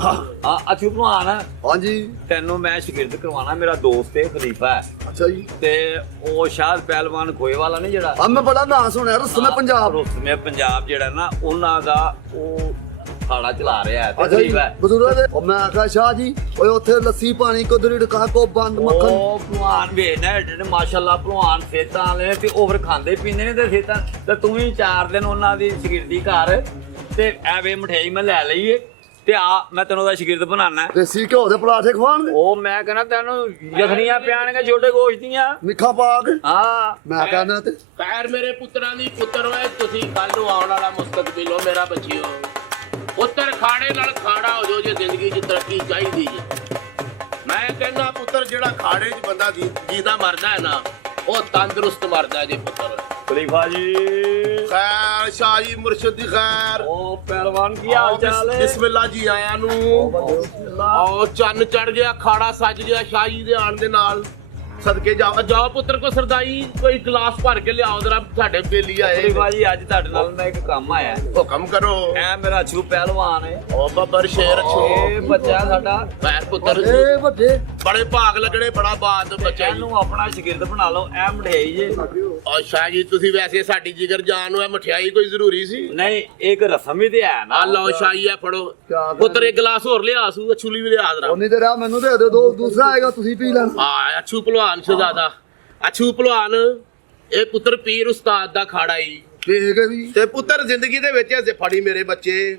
ਅਛੂ ਭਲਵਾਨ ਹਾਂਜੀ ਤੈਨੂੰ ਮੈਂ ਸ਼ਾਗਿਰਦ ਕਰਵਾਉਣਾ। ਮੇਰਾ ਦੋਸਤ ਹੈ ਖਲੀਫਾ ਹੈ ਅੱਛਾ ਜੀ। ਤੇ ਉਹ ਸ਼ਾਹਦ ਪਹਿਲਵਾਨ ਖੋਏ ਵਾਲਾ ਨਹੀਂ ਜਿਹੜਾ, ਆ ਮੈਂ ਬੜਾ ਨਾਂ ਸੁਣਿਆ ਰਸਮੇ ਪੰਜਾਬ। ਰਸਮੇ ਪੰਜਾਬ ਜਿਹੜਾ ਨਾ ਉਹਨਾਂ ਦਾ ਉਹ ਖਾੜਾ ਚਲਾ ਰਿਹਾ ਹੈ ਤੇ ਅੱਛਾ ਜੀ ਖਲੀਫਾ ਹੈ। ਬਜ਼ੁਰਗ ਦੇ ਉਹ ਮੈਂ ਆਖਿਆ ਸ਼ਾਹ ਜੀ ਓਏ ਉੱਥੇ ਲੱਸੀ ਪਾਣੀ ਕੁਦਰੀ ਡਕਾ ਕੋ ਬੰਦ ਮੱਖਣ। ਉਹ ਭਲਵਾਨ ਵੇਖਣਾ ਜਿਹੜੇ ਮਾਸ਼ਾਅੱਲਾ ਭਲਵਾਨ ਸਿਹਤਾਂ ਵਾਲੇ ਤੇ ਉਹ ਫਿਰ ਖਾਂਦੇ ਪੀਂਦੇ ਨੇ ਤੇ ਸਿਹਤਾਂ ਤੇ ਤੂੰ ਵੀ 4 ਦਿਨ ਉਹਨਾਂ ਦੀ ਸ਼ਾਗਿਰਦੀ ਘਰ ਤੇ ਐਵੇਂ ਮਠਿਆਈ ਮੈਂ ਲੈ ਲਈਏ ਤੇ ਆ ਮੈਂ ਤੈਨੂੰ ਉਹਦਾ ਸ਼ਾਗਿਰਦ ਬਣਾਉਣਾ। ਦੇਸੀ ਘਿਓ ਦੇ ਪਰਾਠੇ ਖਵਾਣਗੇ। ਉਹ ਮੈਂ ਕਹਿੰਦਾ ਤੈਨੂੰ ਯਖਣੀਆਂ ਪਿਆਣਗੇ ਛੋਟੇ ਗੋਸ਼ਤ ਦੀਆਂ। ਮਿੱਠਾ ਪਾ ਕੇ ਹਾਂ ਮੈਂ ਕਹਿੰਦਾ ਤੇ ਖੈਰ ਮੇਰੇ ਪੁੱਤਰਾਂ ਦੀ ਪੁੱਤਰ ਹੋਏ ਤੁਸੀਂ, ਕੱਲ ਨੂੰ ਆਉਣ ਵਾਲਾ ਮੁਸਤਕਬਿਲ ਹੋ ਮੇਰਾ ਬੱਚਿਓ। ਪੁੱਤਰ ਖਾੜੇ ਨਾਲ ਖਾੜਾ ਹੋ ਜਾਓ ਜੇ ਜ਼ਿੰਦਗੀ 'ਚ ਤਰੱਕੀ ਚਾਹੀਦੀ ਜੇ। ਮੈਂ ਕਹਿੰਦਾ ਪੁੱਤਰ ਜਿਹੜਾ ਖਾੜੇ 'ਚ ਬੰਦਾ ਜੀਦਾ ਮਰਦਾ ਹੈ ਨਾ ਉਹ ਤੰਦਰੁਸਤ ਮਰਦਾ ਜੇ ਪੁੱਤਰ। ਖਲੀਫਾ ਜੀ ਖੈਰ ਸ਼ਾਹ ਜੀ ਮੁਰਸ਼ਿਦ ਦੀ ਖੈਰ। ਉਹ ਪਹਿਲਵਾਨ ਕੀ ਹਾਲ ਚਾਲ ਹੈ? ਬਿਸਮਿਲ੍ਲਾ ਜੀ ਆਇਆਂ ਨੂੰ। ਆਓ ਚੰਨ ਚੜ ਗਿਆ, ਖਾੜਾ ਸੱਜ ਗਿਆ ਸ਼ਾਹ ਜੀ ਦੇ ਆਉਣ ਦੇ ਨਾਲ। ਸਦਕੇ ਜਾਓ ਪੁੱਤਰ ਕੋ ਸਰਦਾਈ ਕੋਈ ਗਲਾਸ ਭਰ ਕੇ ਲਿਆਓ ਜਰਾ, ਸਾਡੇ ਬੇਲੀ ਆਏ। ਖਲੀਫਾ ਜੀ ਅੱਜ ਤੁਹਾਡੇ ਨਾਲ ਮੈਂ ਇੱਕ ਕੰਮ ਆਇਆ। ਹੁਕਮ ਕਰੋ। ਐ ਮੇਰਾ ਅਛੂ ਪਹਿਲਵਾਨ ਹੈ। ਓ ਬੱਬਰ ਸ਼ੇਰ ਇਹ ਬੱਚਾ ਸਾਡਾ ਖੈਰ ਪੁੱਤਰ ਏ ਵੱਡੇ ਬੜੇ ਭਾਗ ਲੱਗਣੇ, ਬੜਾ ਬਾਤ ਬੱਚਾ ਜੀ। ਇਹਨੂੰ ਆਪਣਾ ਸ਼ਾਗਿਰਦ ਬਣਾ ਲਓ। ਐ ਮਠਿਆਈ ਜੇ ਔਰ ਸ਼ਾਹ ਜੀ ਤੁਸੀਂ ਵੈਸੇ ਸਾਡੀ ਜਿਗਰ ਜਾਨ ਨੂੰ ਇਹ ਮਠਿਆਈ ਕੋਈ ਜ਼ਰੂਰੀ ਸੀ? ਨਹੀਂ ਇੱਕ ਰਸਮ ਵੀ ਤੇ ਹੈ ਨਾ। ਆ ਲਓ ਸ਼ਾਹ ਜੀ, ਆ ਫੜੋ ਪੁੱਤਰ ਇੱਕ ਗਲਾਸ ਹੋਰ ਲਿਆ ਸੂ, ਅਛੂਲੀ ਵੀ ਲਿਆ ਜਰਾ। ਉਹਨੀ ਤੇ ਰਿਹਾ ਮੈਨੂੰ ਦੇ ਦਿਓ, ਦੋ ਦੂਸਰਾ ਆਏਗਾ ਤੁਸੀਂ ਪੀ ਲੈਣਾ। ਆ ਅਛੂ ਭਲਵਾਨ ਸ਼ਹਜ਼ਾਦਾ, ਅਛੂ ਭਲਵਾਨ ਇਹ ਪੁੱਤਰ ਪੀਰ ਉਸਤਾਦ ਦਾ ਖਾੜਾ ਈ। ਠੀਕ ਹੈ ਵੀ। ਤੇ ਪੁੱਤਰ ਜ਼ਿੰਦਗੀ ਦੇ ਵਿੱਚ ਐਸੇ ਫੜੀ ਮੇਰੇ ਬੱਚੇ,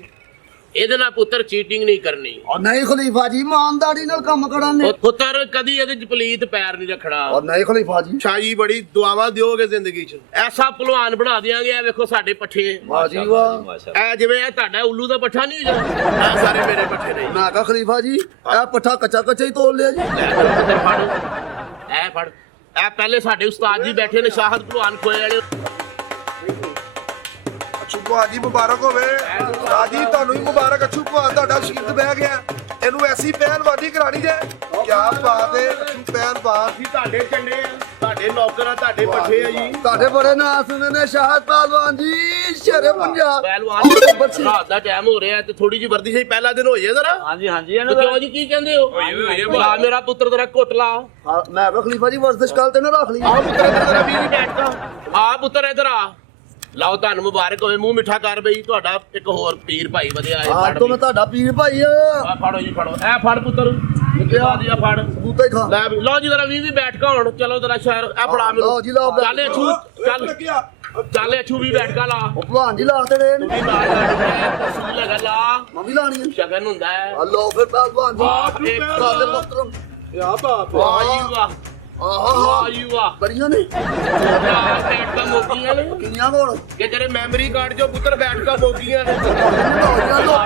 ਇਹਦੇ ਨਾਲ ਪੁੱਤਰ ਚੀਟਿੰਗ ਨਹੀਂ ਕਰਨੀ। ਔਰ ਨਹੀਂ ਖਲੀਫਾ ਜੀ ਇਮਾਨਦਾਰੀ ਨਾਲ ਕੰਮ ਕਰਾਂਗੇ। ਉਹ ਪੁੱਤਰ ਕਦੀ ਇਹਦੇ ਚ ਪਲੀਤ ਪੈਰ ਨਹੀਂ ਰੱਖਣਾ। ਔਰ ਨਹੀਂ ਖਲੀਫਾ ਜੀ ਸ਼ਾਹੀ ਬੜੀ ਦੁਆਵਾਂ ਦਿਓਗੇ ਜ਼ਿੰਦਗੀ 'ਚ। ਐਸਾ ਭਲਵਾਨ ਬਣਾ ਦਿਆਂਗੇ। ਇਹ ਵੇਖੋ ਸਾਡੇ ਪੱਠੇ, ਵਾਹ ਜੀ ਵਾਹ। ਇਹ ਜਿਵੇਂ ਇਹ ਤੁਹਾਡਾ ਉੱਲੂ ਦਾ ਪੱਠਾ ਨਹੀਂ ਜਿਹੜਾ, ਇਹ ਸਾਰੇ ਮੇਰੇ ਪੱਠੇ ਨੇ। ਮੈਂ ਕਹਾ ਖਲੀਫਾ ਜੀ ਇਹ ਪੱਠਾ ਕੱਚਾ ਕੱਚਾ ਹੀ ਤੋੜ ਲਿਆ ਜੀ। ਇਹ ਫੜ, ਇਹ ਪਹਿਲੇ ਸਾਡੇ ਉਸਤਾਦ ਜੀ ਬੈਠੇ ਨੇ ਸ਼ਾਹਦ ਭਲਵਾਨ ਖੋਏ ਵਾਲੇ। ਅਛੂ ਭਲਵਾਨ ਜੀ ਮੁਬਾਰਕ ਹੋਵੇ। ਸਾਜੀ ਤੁਹਾਨੂੰ ਵੀ ਮੁਬਾਰਕ। ਅਛੂ ਭਲਵਾਨ ਤੁਹਾਡਾ ਸ਼ਹੀਦ ਬਹਿ ਗਿਆ। ਇਹਨੂੰ ਐਸੀ ਪਹਿਲਵਾਨੀ ਕਰਾਣੀ ਜੇ। ਕੀ ਬਾਤ ਹੈ ਅਛੂ ਪਹਿਲਵਾਨ। ਅਸੀਂ ਤੁਹਾਡੇ ਚੰਡੇ ਆ, ਤੁਹਾਡੇ ਨੌਕਰ ਆ, ਤੁਹਾਡੇ ਪੱਠੇ ਆ ਜੀ। ਤੁਹਾਡੇ ਬੜੇ ਨਾਂ ਸੁਣੇ ਨੇ ਸ਼ਾਹਦ ਪਹਿਲਵਾਨ ਜੀ, ਸ਼ੇਰੇ ਪੰਜਾਬ। ਪਹਿਲਵਾਨ ਰਾਤ ਦਾ ਟਾਈਮ ਹੋ ਰਿਹਾ ਤੇ ਥੋੜੀ ਜਿਹੀ ਵਰਦੀ ਸਹੀ ਪਹਿਲਾ ਦਿਨ ਹੋਈਏ ਜ਼ਰਾ। ਹਾਂਜੀ ਹਾਂਜੀ ਤੇ ਕਿਉਂ ਜੀ ਕੀ ਕਹਿੰਦੇ ਹੋ? ਆ ਮੇਰਾ ਪੁੱਤਰ ਜ਼ਰਾ ਘੁੱਟ ਲਾ। ਮੈਂ ਕਹਾ ਖਲੀਫਾ ਜੀ ਵਰਜ਼ਿਸ਼ ਕੱਲ ਤੇ ਨਾ ਰੱਖ ਲਈ। ਆ ਪੁੱਤਰ ਇੱਧਰ ਜ਼ਰਾ ਵੀ ਨਹੀਂ ਬੈਠਦਾ। ਆ ਪੁੱਤਰ ਇੱਧਰ ਆ। ਲਓ ਤੁਹਾਨੂੰ ਮੁਬਾਰਕ ਹੋਵੇ, ਮੂੰਹ ਮਿੱਠਾ ਕਰ ਬਈ। ਤੁਹਾਡਾ ਇੱਕ ਹੋਰ ਪੀਰ ਭਾਈ ਵਧਿਆ ਹੈ। ਹਾਂ ਤੋਂ ਮੈਂ ਤੁਹਾਡਾ ਪੀਰ ਭਾਈ ਆ। ਆ ਫੜੋ ਜੀ ਫੜੋ, ਇਹ ਫੜ ਪੁੱਤਰ ਆ ਜੀ, ਆ ਫੜ ਬੂਟਾ ਹੀ ਖਾ। ਲੈ ਵੀ ਲਓ ਜੀ ਜ਼ਰਾ ਵੀ ਬੈਠ ਕੇ ਹੁਣ ਚਲੋ ਜ਼ਰਾ ਸ਼ਹਿਰ ਇਹ ਫੜਾ ਲਓ ਮੈਨੂੰ। ਜੀ ਲਓ। ਚੱਲ ਅਛੂ ਚੱਲ ਅਛੂ ਵੀ ਬੈਠ ਕੇ ਲਾ। ਉਹ ਭਲਵਾਨ ਜੀ ਲਾ ਤੇ ਰਹੇ ਨੇ। ਵੀ ਨਾਲ ਤਸਵੀਰ ਲਗਾ ਲਾ, ਮੈਂ ਵੀ ਲਾਣੀ ਹੈ। ਸ਼ਗਨ ਹੁੰਦਾ ਹੈ। ਹਲੋ ਫਿਰ ਪਹਿਲਵਾਨ ਵਾਹ, ਜੀ ਇੱਕ ਕਾਲੇ ਪੁੱਤਰਮ ਕੀ ਬਾਤ ਵਾਹ ਜੀ ਵਾਹ, ਆਹਾ ਵਾਹ ਜੀ ਵਾਹ। ਬੜੀਆਂ ਨੇ ਯਾਰ ਬੈਠ ਕੇ ਮੋਗੀਆਂ ਨੇ ਕਿੰਨੀਆਂ ਕੋਲ ਕਿ ਤੇਰੇ ਮੈਮਰੀ ਕਾਰਡ ਜੋ ਪੁੱਤਰ ਬੈਠ ਕੇ ਮੋਗੀਆਂ ਨੇ।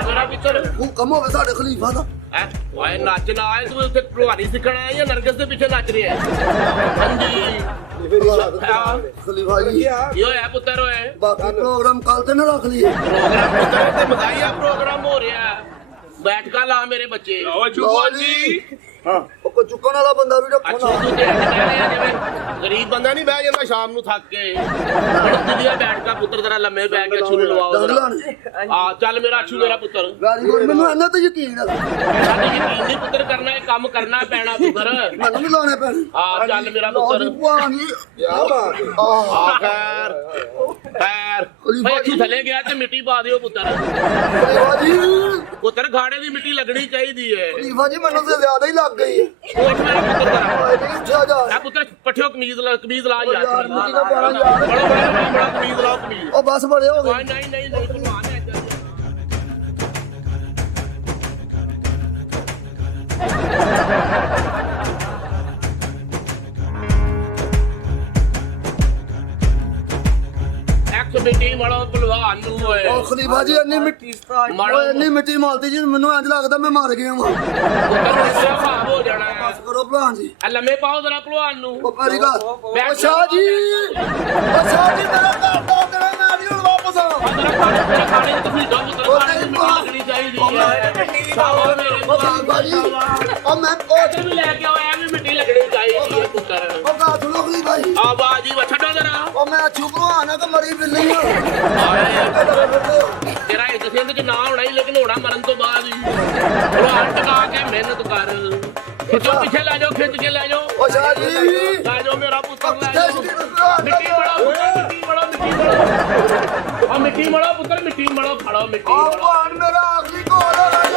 ਮੇਰਾ ਪੁੱਤਰ ਹੁਕਮ ਹੋਵੇ ਸਾਡੇ ਖਲੀਫਾ ਦਾ। ਹੈ ਵਾਏ ਨੱਚ ਨਾ ਆਏ ਤੂੰ ਉੱਥੇ ਭਲਵਾਨੀ ਸਿੱਖਣ ਆਇਆ ਜਾਂ ਨਰਗਸ ਦੇ ਪਿੱਛੇ ਨੱਚ ਰਿਹਾ ਹੈ? ਹਾਂਜੀ ਖਲੀਫਾ ਜੀ ਇਹ ਹੋਇਆ ਪੁੱਤਰ ਓਏ। ਬਾਕੀ ਪ੍ਰੋਗਰਾਮ ਕੱਲ ਤੇ ਨਾ ਰੱਖ ਲਈਏ। ਪ੍ਰੋਗਰਾਮ ਪੁੱਤਰ ਤੇ ਮਜ਼ਾਈਆ ਪ੍ਰੋਗਰਾਮ ਹੋ ਰਿਹਾ ਹੈ। ਬੈਠ ਕੇ ਲਾ ਮੇਰੇ ਬੱਚੇ। ਲਓ ਜੀ ਉਹ ਕੋ ਚੁੱਕਣ ਵਾਲਾ ਬੰਦਾ ਵੀ ਰੱਖੋ ਅੱਛਾ ਨਾ। ਤੂੰ ਤੇ ਅੱਜ ਕਹਿ ਰਿਹਾ ਜਿਵੇਂ ਗਰੀਬ ਬੰਦਾ ਨਹੀਂ ਬਹਿ ਜਾਂਦਾ ਸ਼ਾਮ ਨੂੰ ਥੱਕ ਕੇ। ਦੁਨੀਆ ਬੈਠ ਕੇ ਪੁੱਤਰ ਜਰਾ ਲੰਮੇ ਪੈ ਕੇ ਅਛੂ ਨੂੰ ਲਵਾਓ ਜਰਾ। ਆ ਚੱਲ ਮੇਰਾ ਅਛੂ ਮੇਰਾ ਪੁੱਤਰ। ਵੈਰੀ ਗੁੱਡ ਮੈਨੂੰ ਇਹਨਾਂ ਤੇ ਯਕੀਨ ਹੈ। ਸਾਡੇ ਯਕੀਨ ਨਹੀਂ ਪੁੱਤਰ ਕਰਨਾ ਇਹ ਕੰਮ ਕਰਨਾ ਪੈਣਾ ਪੁੱਤਰ। ਮੈਨੂੰ ਵੀ ਲਾਉਣੇ ਪੈਣ। ਆ ਚੱਲ ਮੇਰਾ ਪੁੱਤਰ। ਭਲਵਾਨ ਜੀ ਕੀ ਬਾਤ ਆ ਖੈਰ ਖੈਰ ਭਾਈ ਅਛੂ ਥੱਲੇ ਗਿਆ ਤੇ ਮਿੱਟੀ ਪਾ ਦਿਓ ਪੁੱਤਰ। ਖਲੀਫਾ ਜੀ ਪੁੱਤਰ ਖਾੜੇ ਦੀ ਮਿੱਟੀ ਲੱਗਣੀ ਚਾਹੀਦੀ ਹੈ। ਖਲੀਫਾ ਜੀ ਮੈਨੂੰ ਤੇ ਜ਼ਿਆਦਾ ਹੀ ਲੱਗ ਗਈ ਹੈ। ਉੱਠ ਮੇਰਾ ਪੁੱਤਰ ਜਰਾ। ਓਏ ਨਹੀਂ ਉੱਠਿਆ ਜਾ। ਆ ਪੁੱਤਰ ਪੱਠਿਓ ਕਮੀਜ਼ ਲਾ ਯਾਰ। ਯਾਰ ਮਿੱਟੀ ਦਾ ਪਾਣਾ ਯਾਰ। ਬੜਾ ਕਮੀਜ਼ ਲਾਓ ਕਮੀਜ਼। ਉਹ ਬਸ ਬੜੇ ਹੋ ਗਏ। ਨਹੀਂ ਨਹੀਂ ਨਹੀਂ ਭਲਵਾਨ ਹੈ ਇੱਧਰ। ਕਮੇਟੀ ਵਾਲਾ ਭਲਵਾਨ ਨੂੰ ਓਏ। ਉਹ ਖਲੀਫਾ ਜੀ ਇੰਨੀ ਮਿੱਟੀ ਓਏ ਇੰਨੀ ਮਿੱਟੀ ਮਾਲਤੀ ਜੀ ਮੈਨੂੰ ਇੰਜ ਲੱਗਦਾ ਮੈਂ ਮਰ ਗਿਆ ਵਾਂ। ਪੁੱਤਰ ਖਰਾਬ ਹੋ ਜਾਣਾ ਹੈ। ਕਰੋ ਭਲਵਾਨ ਜੀ। ਆ ਲੰਮੇ ਪਾਓ ਜਰਾ ਭਲਵਾਨ ਨੂੰ। ਉਹ ਮੇਰੀ ਗੱਲ ਉਹ ਸ਼ਾਹ ਜੀ ਉਹ ਸ਼ਾਹ ਜੀ ਮੇਰਾ ਘਰ ਦਾ ਤੇਰਾ ਮੈਂ ਨਹੀਂ ਹੁਣ ਵਾਪਸ ਆਉਣਾ। ਖਾਣੇ ਤੁਸੀਂ ਦੋ ਪੁੱਤਰ ਖਾਣੇ ਦੀ ਮਿੱਟੀ ਲੱਗਣੀ ਚਾਹੀਦੀ ਹੈ। ਸ਼ਾਬਾਸ਼ ਮੇਰੇ ਉਹ ਖਲੀਫਾ ਜੀ ਉਹ ਮੈਂ ਪੁੱਤਰ ਵੀ ਲੈ ਕੇ ਆਓ ਐਵੇਂ ਮਿੱਟੀ ਲੱਗਣੀ ਚਾਹੀਦੀ ਹੈ ਪੁੱਤਰ। ਉਹ ਗਾ ਸੁਣੋ ਖਲੀਫਾ ਜੀ ਆ ਬਾਜੀ ਛੱਡੋ ਜਰਾ। ਉਹ ਮੈਂ ਛੁਪਵਾਣਾ ਕਿ ਮਰੀ ਬਿੱਲੀ ਆ। ਆਏ ਤੇਰਾ ਇੱਕ ਸਿੰਧ ਚ ਨਾ ਹੋਣਾ ਹੀ ਲੇਕਿਨ ਹੋਣਾ ਮਰਨ ਤੋਂ ਬਾਅਦ ਹੀ ਭਲਵਾਨ ਟਕਾ ਕੇ ਮਿਹਨਤ ਕਰ ਖਿੱਚੋ ਪਿੱਛੇ ਲੈ ਜਾਓ ਖਿੱਚ ਕੇ ਲੈ ਜਾਓ ਓ ਸ਼ਾਹ ਜੀ ਲੈ ਜਾਓ ਮੇਰਾ ਪੁੱਤਰ ਲੈ ਜਾਓ ਮਿੱਟੀ ਮੜੋ ਮਿੱਟੀ ਮੜੋ ਪੁੱਤਰ ਮਿੱਟੀ ਮੜੋ ਫੜੋ ਮਿੱਟੀ ਆ ਮੜੋ ਭਗਵਾਨ ਮੇਰਾ ਆਖਰੀ ਘੋਲ ਹੋ ਗਿਆ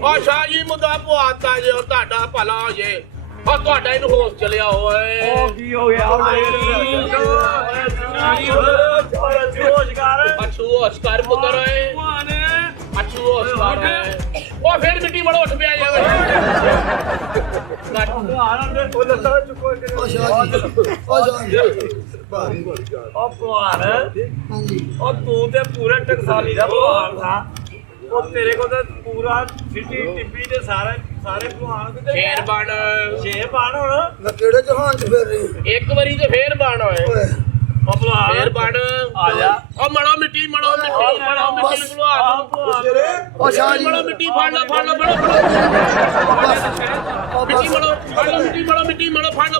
ਉਹ ਸ਼ਾਹ ਜੀ ਮੁੱਦਾ ਪਵਾਤਾ ਜੇ ਤੁਹਾਡਾ ਭਲਾ ਹੋ ਜੇ ਉਹ ਤੁਹਾਡਾ ਇਹਨੂੰ ਹੋਸ਼ ਚਲਿਆ ਓਏ ਕੀ ਹੋ ਗਿਆ ਅਛੂ ਹੋਸ਼ ਕਰ ਪੁੱਤਰ ਓਏ ਅਛੂ ਹੋਸ਼ ਕਰ ਉਹ ਫਿਰ ਮਿੱਟੀ ਮੜੋ ਉੱਠ ਪਿਆ ਜਾਵੇ ਓ ਸ਼ਾਹ ਜੀ ਉਹ ਭਲਵਾਨ ਉਹ ਤੂੰ ਤੇ ਪੂਰੇ ਟਕਸਾਲੀ ਦਾ ਭਲਵਾਨ ਥਾ ਉਹ ਤੇਰੇ ਕੋਲ ਤਾਂ ਪੂਰਾ ਸਿੱਟੀ ਟਿੱਪੀ ਤੇ ਸਾਰੇ ਭਲਵਾਨ ਕਿਤੇ ਸ਼ੇਰ ਬਣ ਸ਼ੇਰ ਬਣ ਹੁਣ ਮੈਂ ਕਿਹੜੇ ਜਹਾਨ ਚ ਫਿਰ ਰਹੀ ਇੱਕ ਵਾਰੀ ਤੇ ਫੇਰ ਬਣ ਓਏ ਓਏ ਉਹ ਭਲਵਾਨ ਫੇਰ ਬਣ ਆ ਜਾ ਉਹ ਮੜੋ ਮਿੱਟੀ ਮੜੋ ਮਿੱਟੀ ਲਵਾ ਓ ਸ਼ਾਹ ਜੀ ਮੜੋ ਮਿੱਟੀ ਫੜ ਲਓ ਮਿੱਟੀ ਮੜੋ ਮਿੱਟੀ ਮੜੋ ਮਿੱਟੀ ਮੜੋ ਫੜ ਲਓ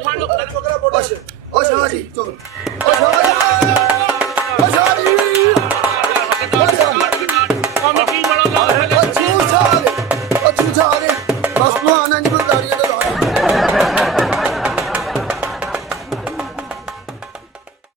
ਓ ਸ਼ਾਹ ਜੀ ਚੁੱਪ ਓ ਸ਼ਾਹ ਜੀ